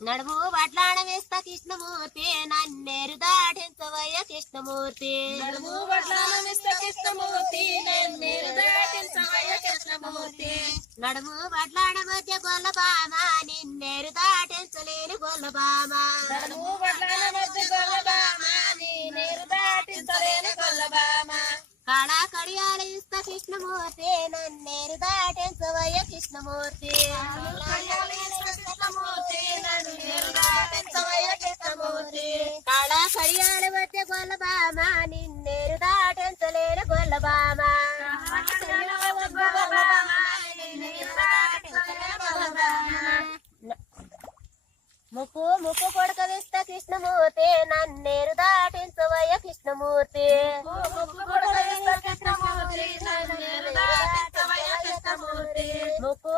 నడుము వడ్లాడ వేస్తా కృష్ణమూర్తి నన్నేరు దాటించవయ్య కృష్ణమూర్తి నడుము వడ్లాడ వేస్తా కృష్ణమూర్తి నన్నేరు దాటించవయ్య కృష్ణమూర్తి నడుము వడ్లాడ మధ్య గొల్లబామ నిన్నేరు దాటించలేని గొల్లబామ నడుము వడ్లాడ మధ్య గొల్లబామ నిన్నేరు దాటించలేని గొల్లబామ కాళా కడియాలు ఇస్తా కృష్ణమూర్తి నన్నేరు దాటించవయ్య కృష్ణమూర్తి కాళా కడియాల మధ్య గొల్లబామ నిన్నేరు దాటించలేని గొల్లబామ ముక్కు ముక్కు కొడక వేస్తా కృష్ణమూర్తి నన్నేరు దాటించవయ్య కృష్ణమూర్తి ముక్కు